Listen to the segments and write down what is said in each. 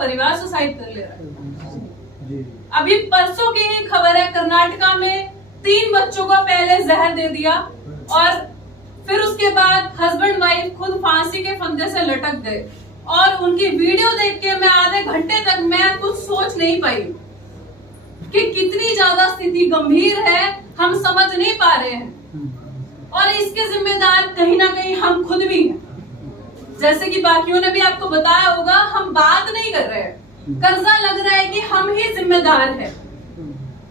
परिवार सुसाइड कर ले रहा है। अभी परसों की ही खबर है, कर्नाटका में 3 बच्चों को पहले जहर दे दिया और फिर उसके बाद हस्बैंड वाइफ खुद फांसी के फंदे से लटक गए। और उनकी वीडियो देख के मैं आधे घंटे तक मैं कुछ सोच नहीं पाई कि कितनी ज्यादा स्थिति गंभीर है, हम समझ नहीं पा रहे हैं। और इसके जिम्मेदार कहीं ना कहीं हम खुद भी हैं। जैसे कि बाकियों ने भी आपको बताया होगा, हम बात नहीं कर रहे हैं, कर्जा लग रहा है कि हम ही जिम्मेदार हैं।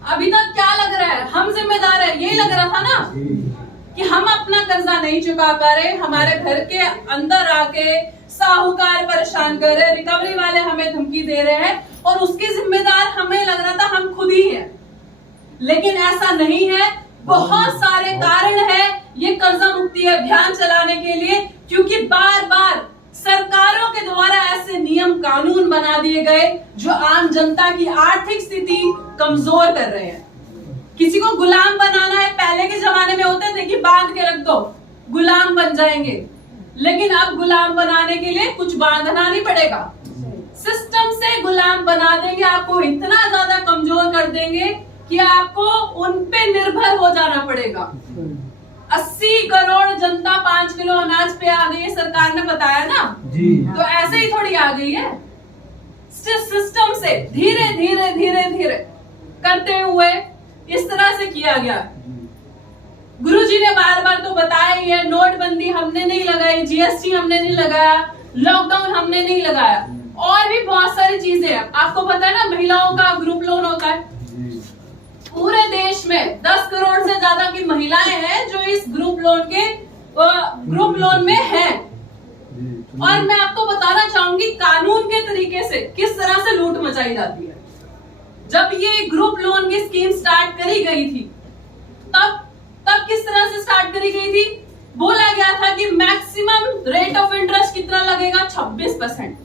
अभी तक क्या लग रहा है, हम जिम्मेदार है, यही लग रहा था ना कि हम अपना कर्जा नहीं चुका पा रहे, हमारे घर के अंदर आके साहूकार परेशान कर रहे, रिकवरी वाले हमें धमकी दे रहे हैं और उसके जिम्मेदार हमें लग रहा था हम खुद ही हैं। लेकिन ऐसा नहीं है, बहुत सारे कारण है ये कर्जा मुक्ति अभियान चलाने के लिए, क्योंकि बार बार सरकारों के द्वारा ऐसे नियम कानून बना दिए गए जो आम जनता की आर्थिक स्थिति कमजोर कर रहे हैं। किसी को गुलाम बनाना है, पहले के जमाने में होते थे कि बांध के रख दो, गुलाम बन जाएंगे। लेकिन अब गुलाम बनाने के लिए कुछ बांधना नहीं पड़ेगा, सिस्टम से गुलाम बना देंगे, आपको इतना ज्यादा कमजोर कर देंगे कि आपको उन पे निर्भर हो जाना पड़ेगा। 80 करोड़ जनता 5 किलो अनाज पे आ गई है, सरकार ने बताया ना जी। तो ऐसे ही थोड़ी आ गई है, सिस्टम से धीरे धीरे धीरे धीरे करते हुए इस तरह से किया गया। गुरुजी ने बार बार तो बताया ही है, नोटबंदी हमने नहीं लगाई, जीएसटी हमने नहीं लगाया, लॉकडाउन हमने नहीं लगाया, और भी बहुत सारी चीजें हैं। आपको पता है ना, महिलाओं का ग्रुप लोन होता है, पूरे देश में 10 करोड़ से ज्यादा की महिलाएं हैं जो इस ग्रुप लोन में हैं। और मैं आपको बताना चाहूंगी कानून के तरीके से किस तरह से लूट मचाई जाती है। जब ये ग्रुप लोन की स्कीम स्टार्ट करी गई थी, तब किस तरह से स्टार्ट करी गई थी, बोला गया था कि मैक्सिमम रेट ऑफ इंटरेस्ट कितना लगेगा, 26%।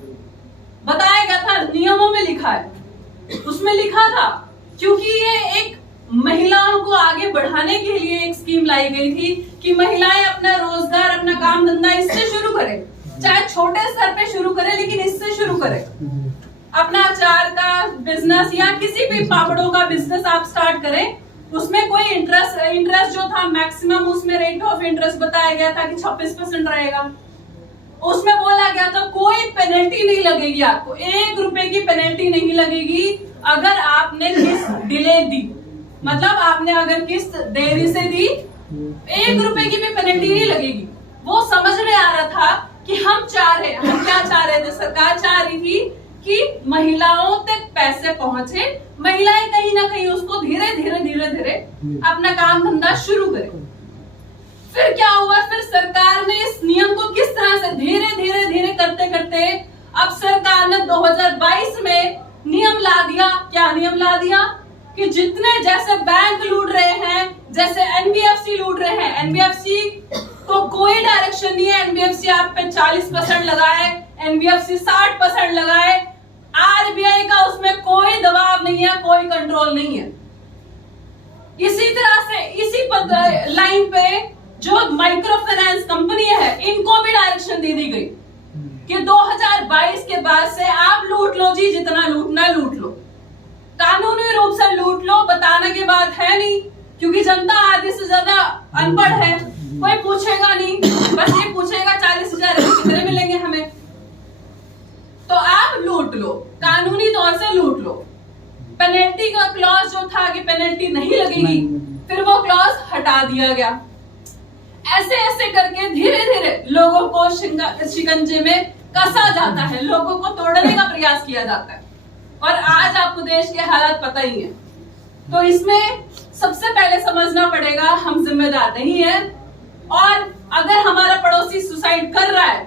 बताया गया था, नियमों में लिखा है, उसमें लिखा था, क्योंकि ये एक महिलाओं को आगे बढ़ाने के लिए एक स्कीम लाई गई थी कि महिलाएं अपना रोजगार, अपना काम धंधा इससे शुरू करें, चाहे छोटे स्तर पे शुरू करें, लेकिन इससे शुरू करें। अपना अचार का बिजनेस या किसी भी पापड़ों का बिजनेस आप स्टार्ट करें, उसमें कोई इंटरेस्ट जो था मैक्सिमम, उसमें रेट ऑफ इंटरेस्ट बताया गया था कि 26% रहेगा। उसमें बोला गया था कोई पेनल्टी नहीं लगेगी, आपको 1 रुपए की पेनल्टी नहीं लगेगी अगर आपने किस्त डिले दी, मतलब आपने अगर किस्त देरी से दी, 1 रुपए की भी पेनल्टी नहीं लगेगी। वो समझ में आ रहा था कि हम क्या चाह रहे थे, सरकार चाह रही थी कि महिलाओं तक पैसे पहुंचे, महिलाएं कहीं ना कहीं उसको धीरे धीरे अपना काम धंधा शुरू करें। फिर क्या हुआ, फिर सरकार ने इस नियम को किस तरह से धीरे करते करते अब सरकार ने 2022 में नियम ला दिया। क्या नियम ला दिया कि जितने, जैसे बैंक लूट रहे हैं, जैसे एनबीएफसी लूट रहे हैं, एनबीएफसी को कोई डायरेक्शन नहीं है, एनबीएफसी आप पे 40% लगाए, एनबीएफसी 60% लगाए, आरबीआई का उसमें कोई दबाव नहीं है, कोई कंट्रोल नहीं है। इसी तरह से इसी लाइन पे जो माइक्रो फाइनेंस कंपनी है, इनको भी डायरेक्शन दे दी गई कि 2022 के बाद से आप लूट लो जी, जितना लूटना लूट लो, कानूनी रूप से लूट लो, बताने के बाद है नहीं, क्योंकि जनता आधे से ज्यादा अनपढ़ है, कोई पूछेगा नहीं, बस ये पूछेगा 40,000 कितने मिलेंगे हमें, तो आप लूट लो, कानूनी तौर से लूट लो। पेनल्टी का क्लॉज जो था कि पेनल्टी नहीं लगेगी, फिर वो क्लॉज हटा दिया गया। ऐसे ऐसे करके धीरे धीरे लोगों को शिकंजे में कसा जाता है, लोगों को तोड़ने का प्रयास किया जाता है, और आज आपको देश के हालात पता ही है। तो इसमें सबसे पहले समझना पड़ेगा हम जिम्मेदार नहीं है, और अगर हमारा पड़ोसी सुसाइड कर रहा है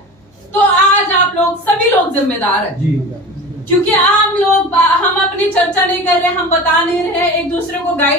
तो आज आप लोग सभी लोग जिम्मेदार हैं, क्योंकि आम लोग हम अपनी चर्चा नहीं कर रहे, हम बता नहीं रहे, एक दूसरे को गाइड